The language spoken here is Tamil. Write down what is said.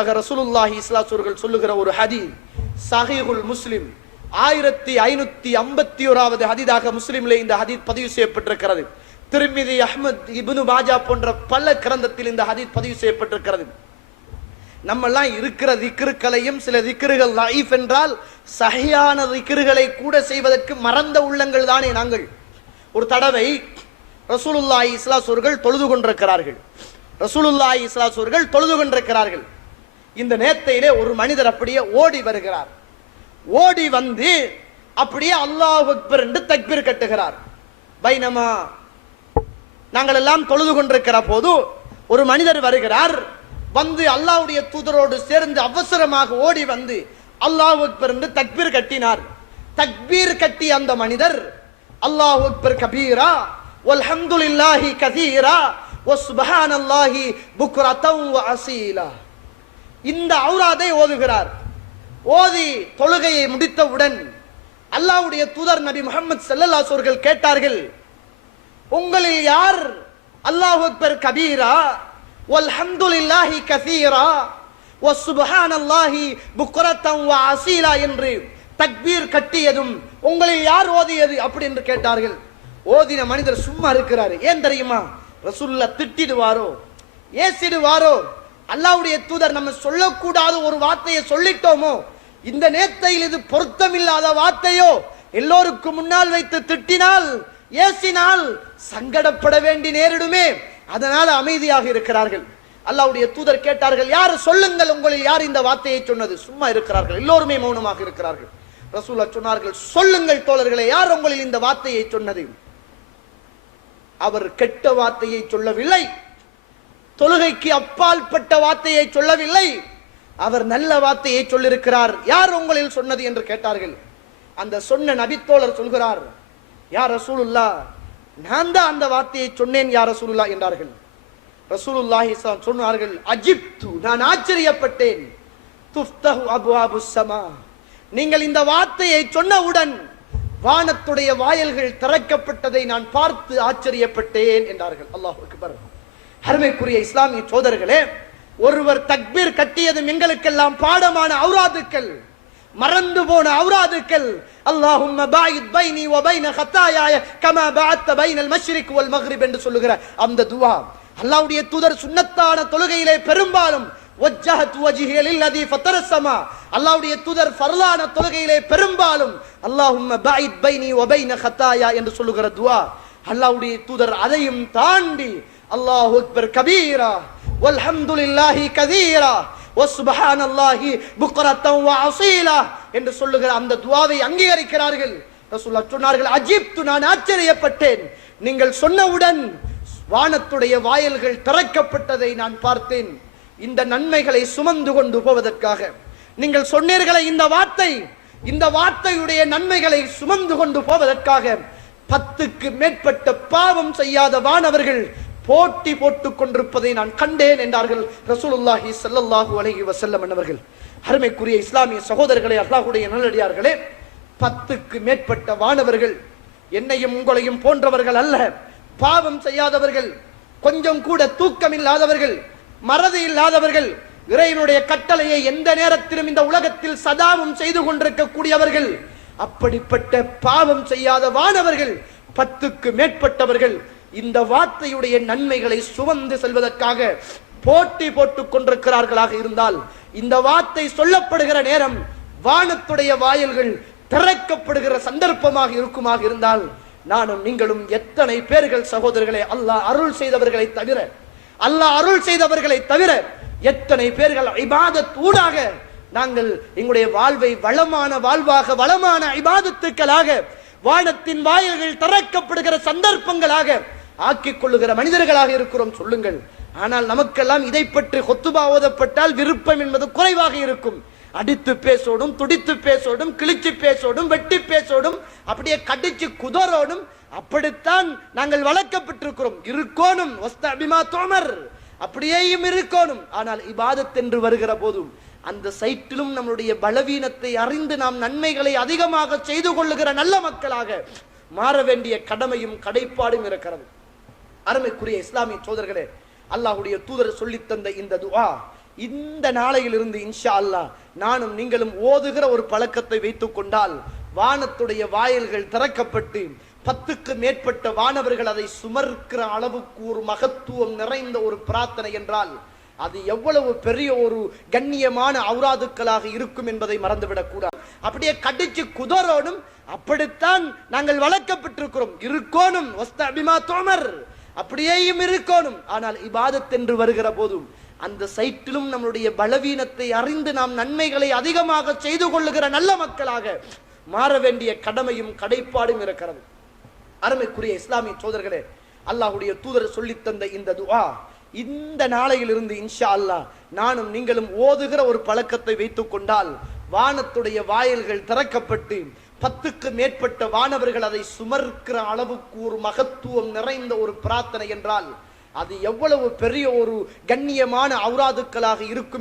ரசூலுல்லாஹி இஸ்லாசூர்கள் சொல்லுகிற ஒரு ஹதி சஹீஹுல் முஸ்லிம். ஆயிரத்தி ஐநூத்தி ஐம்பத்தி ஓராவது ஹதீதாக முஸ்லிம்ல இந்த ஹதீத் பதிவு செய்யப்பட்டிருக்கிறது. திருமிதி அஹ்மத் இப்னு பாஜா போன்ற பல கிரந்தத்தில் இந்த ஹதீத் பதிவு செய்யப்பட்டிருக்கிறது. நம்மெல்லாம் இருக்கிற திக்ருக்களையும் சில திக்ருகள் லைஃப் என்றால் சகையான திக்ருகளை கூட செய்வதற்கு மறந்த உள்ளங்கள் தானே நாங்கள். ஒரு தடவை ரசூலுல்லாஹி இஸ்லாசூர்கள் தொழுது கொண்டிருக்கிறார்கள். ரசூலுல்லாஹி இஸ்லாசூர்கள் தொழுது கொண்டிருக்கிறார்கள். இந்த நேத்தையிலே ஒரு மனிதர் அப்படியே ஓடி வருகிறார். ஓடி வந்து அப்படியே அல்லாஹ் அக்பர் என்று தக்பீர் கட்டுகிறார். வைனமா நாங்கள் எல்லாம் தொழுது கொண்டிருக்கிற போது ஒரு மனிதர் வருகிறார். வந்து அல்லாவுடைய தூதரோடு சேர்ந்து அவசரமாக ஓடி வந்து அல்லாஹ் அக்பர் என்று தக்பீர் கட்டினார். தக்பீர் கட்டி அந்த மனிதர் அல்லாஹ் அக்பர் கபீரா வல்ஹம்துலில்லாஹி கதீரா வஸ்பஹானல்லாஹி புக்ரதம் வ அசீலா. இந்த அவுராதை ஓதுகிறார். ஓதி தொழுகையை முடித்தவுடன் அல்லாவுடைய தூதர் நபி முகமது செல்லல்லாஸ் அவர்கள் கேட்டார்கள் உங்களில் யார் அல்லாஹ் அக்பர் கபீரா? வல்ஹம்துலில்லாஹி கசீரா. அல்லாஹி புக்ரத்தம் வ அசீலா என்று தக்பீர் கட்டியதும் உங்களில் யார் ஓதியது? அப்படி என்று கேட்டார்கள். ஓதின மனிதர் சும்மா இருக்கிறாரு. ஏன் தெரியுமா? ரசூலுல்லா திட்டிடுவாரோ? ஏசிடுவாரோ? அல்லாவுடைய தூதர் நம்ம சொல்லக்கூடாத ஒரு வார்த்தையை சொல்லிட்டோமோ இந்த நேத்தையில் இது பொருத்தமில்லாத வார்த்தையோ எல்லோருக்கும் முன்னால் வைத்து திட்டினால் ஏசினால் சங்கடப்பட வேண்டி நேரிடுமே. அதனால் அமைதியாக இருக்கிறார்கள். அல்லாவுடைய தூதர் கேட்டார்கள் யார்? சொல்லுங்கள் உங்களில் யார் இந்த வார்த்தையை சொன்னது? சும்மா இருக்கிறார்கள். எல்லோருமே மௌனமாக இருக்கிறார்கள். ரசூலா சொன்னார்கள் சொல்லுங்கள் தோழர்களே யார் உங்களில் இந்த வார்த்தையை சொன்னது? அவர் கெட்ட வார்த்தையை சொல்லவில்லை. தொழுகைக்கு அப்பால்பட்ட வார்த்தையை சொல்லவில்லை. அவர் நல்ல வார்த்தையை சொல்லிருக்கிறார் யார் உங்களில் சொன்னது என்று கேட்டார்கள். அந்த சொன்ன நபித்தோழர் சொல்கிறார் யார் ரசூலுல்லா நான் தான் அந்த வார்த்தையை சொன்னேன் யார் ரசூலுல்லா என்றார்கள். ரசூலுல்லாஹி சொன்னார்கள் அஜிப்து நான் ஆச்சரியப்பட்டேன். துஃப்தஹு அபுவாபு சமா நீங்கள் இந்த வார்த்தையை சொன்னவுடன் வானத்துடைய வாயல்கள் திறக்கப்பட்டதை நான் பார்த்து ஆச்சரியப்பட்டேன் என்றார்கள். அல்லாஹ் அக்பர். அருமைக்குரிய இஸ்லாமிய சோதர்களே ஒருவர் தக்பீர் கட்டியதும் எங்களுக்கெல்லாம் பாடமான அவுராதுக்கள் மறந்து போன அவுராதுக்கள் அல்லாஹும்ம பாயித் பைனி வ பைன ஹத்தாயாய கமா பஅத்த பைனல் மஷ்ரிக் வல் மக்ரிப் என்று சொல்லுகிற அந்த துவா. அல்லாஹ்வுடைய தூதர் சுன்னத்தான தொழுகையிலே பெரும்பாலும் வஜ்ஜஹத் வஜ்ஹிய லில்லதி ஃபத்தர ஸமா அல்லாஹ்வுடைய தூதர் ஃபர்லான தொழுகையிலே பெரும்பாலும் அல்லாஹும்ம பாயித் பைனி வ பைன ஹத்தாயா என்று சொல்லுகிற துவா. அல்லாஹ்வுடைய தூதர் அதையும் தாண்டி அல்லாஹு அக்பர் கபீரா வல்ஹம்துலில்லாஹி கதீரா வஸ்பஹானல்லாஹி புக்ரத்தம் வ அஸீலா என்று சொல்லுகிற அந்த துவாவை அங்கீகரிக்கிறார்கள். ரசூலுல்லாஹ் சொன்னார்கள் அஜிப்து நான் ஆச்சரியப்பட்டேன். நீங்கள் சொன்னவுடன் வானத்துடைய வாயல்கள் திறக்கப்பட்டதை நான் பார்த்தேன். இந்த நன்மைகளை சுமந்து கொண்டு போவதற்காக. நீங்கள் சொன்னீர்களே இந்த வார்த்தை இந்த வார்த்தையுடைய நன்மைகளை சுமந்து கொண்டு போவதற்காக பத்துக்கு மேற்பட்ட பாவம் செய்யாத வானவர்கள் போட்டி போட்டுக் கொண்டிருப்பதை நான் கண்டேன் என்றார்கள் ரசூலுல்லாஹி ஸல்லல்லாஹு அலஹி வசல்லம் என்பவர்கள். அருமைக்குரிய இஸ்லாமிய சகோதரர்களே அல்லாஹுடைய நல்லடியார்களே பத்துக்கு மேற்பட்ட வானவர்கள் என்னையும் உங்களையும் போன்றவர்கள் அல்ல. பாவம் செய்யாதவர்கள் கொஞ்சம் கூட தூக்கம் இல்லாதவர்கள் மறதி இல்லாதவர்கள் இறைவனுடைய கட்டளையை எந்த நேரத்திலும் இந்த உலகத்தில் சதாவும் செய்து கொண்டிருக்கக்கூடியவர்கள். அப்படிப்பட்ட பாவம் செய்யாத வானவர்கள் பத்துக்கு மேற்பட்டவர்கள் இந்த வார்த்தையுடைய நன்மைகளை சுமந்து செல்வதற்காக போட்டி போட்டுக் கொண்டிருக்கிறார்களாக இருந்தால் இந்த வார்த்தை சொல்லப்படுகிற நேரம் வானத்துடைய வாயில்கள் திறக்கப்படுகிற சந்தர்ப்பமாக இருக்குமாக இருந்தால் நானும் நீங்களும் எத்தனை பேர்கள் சகோதரர்களை அல்லாஹ் அருள் செய்தவர்களை தவிர அல்லாஹ் அருள் செய்தவர்களை தவிர எத்தனை பேர்கள் இபாதத் நாங்கள் எங்களுடைய வாழ்வை வளமான வாழ்வாக வளமான ஐபாதத்துக்களாக வானத்தின் வாயில்கள் திறக்கப்படுகிற சந்தர்ப்பங்களாக ஆக்கிக் கொள்ளுகிற மனிதர்களாக இருக்கிறோம் சொல்லுங்கள். ஆனால் நமக்கெல்லாம் இதை பற்றி கொத்துபா ஓதப்பட்டால் விருப்பம் என்பது குறைவாக இருக்கும். அடித்து பேசோடும் துடித்து பேசோடும் கிழிச்சு பேசோடும் வெட்டி பேசோடும் அப்படியே கடிச்சு குதரோடும் அப்படித்தான் நாங்கள் வளர்க்கப்பட்டிருக்கிறோம். இருக்கோனும் ஒஸ்த அபிமா தோமர். அப்படியேயும் இருக்கோனும் ஆனால் இபாதத் என்று வருகிற போதும் அந்த சைட்டிலும் நம்மளுடைய பலவீனத்தை அறிந்து நாம் நன்மைகளை அதிகமாக செய்து கொள்ளுகிற நல்ல மக்களாக மாற வேண்டிய கடமையும் கடைப்பாடும் இருக்கிறது. அருமைக்குரிய இஸ்லாமிய சோதர்களே அல்லாஹ்வுடைய தூதர் சொல்லித் தந்த இந்த துவா இந்த நாளையிலிருந்து இன்ஷா அல்லாஹ் நானும் நீங்களும் ஓதுகிற ஒரு பழக்கத்தை வைத்துக் கொண்டால் வானத்துடைய வாயில்கள் திறக்கப்பட்டு பத்துக்கு மேற்பட்ட வானவர்கள் அதை சுமர்க்கிற அளவுக்கு ஒரு மகத்துவம் நிறைந்த ஒரு பிரார்த்தனை என்றால் அது எவ்வளவு பெரிய ஒரு கண்ணியமான அவுராதுக்களாக இருக்கும் என்பதை மறந்துவிடக்கூடாது அப்படியே கடிச்சு குதறோடும் அப்படித்தான் நாங்கள் வளர்க்கப்பட்டிருக்கிறோம். இருக்கோனும் அபிமா தோமர். அப்படியேயும் இருக்கணும். ஆனால் இபாதத் என்று வருகிற போதும் அந்த சைட்டிலும் நம்மளுடைய பலவீனத்தை அறிந்து நாம் நன்மைகளை அதிகமாக செய்து கொள்ளுகிற நல்ல மக்களாக மாற வேண்டிய கடமையும் கடைப்பாடும் இருக்கிறது. அருமைக்குரிய இஸ்லாமிய சோதர்களே அல்லாஹுடைய தூதர் சொல்லி தந்த இந்த துவா இந்த நாளையிலிருந்து இன்ஷா அல்லாஹ் நானும் நீங்களும் ஓதுகிற ஒரு பழக்கத்தை வைத்துக் கொண்டால் வானத்துடைய வாயில்கள் திறக்கப்பட்டு பத்துக்கு மேற்பட்ட வானவர்கள் அதை சுமர்க்கிற அளவுக்கு ஒரு மகத்துவம் நிறைந்த ஒரு பிரார்த்தனை என்றால் அது எவ்வளவு பெரிய ஒரு கண்ணியமான அவுராதுக்களாக இருக்கும்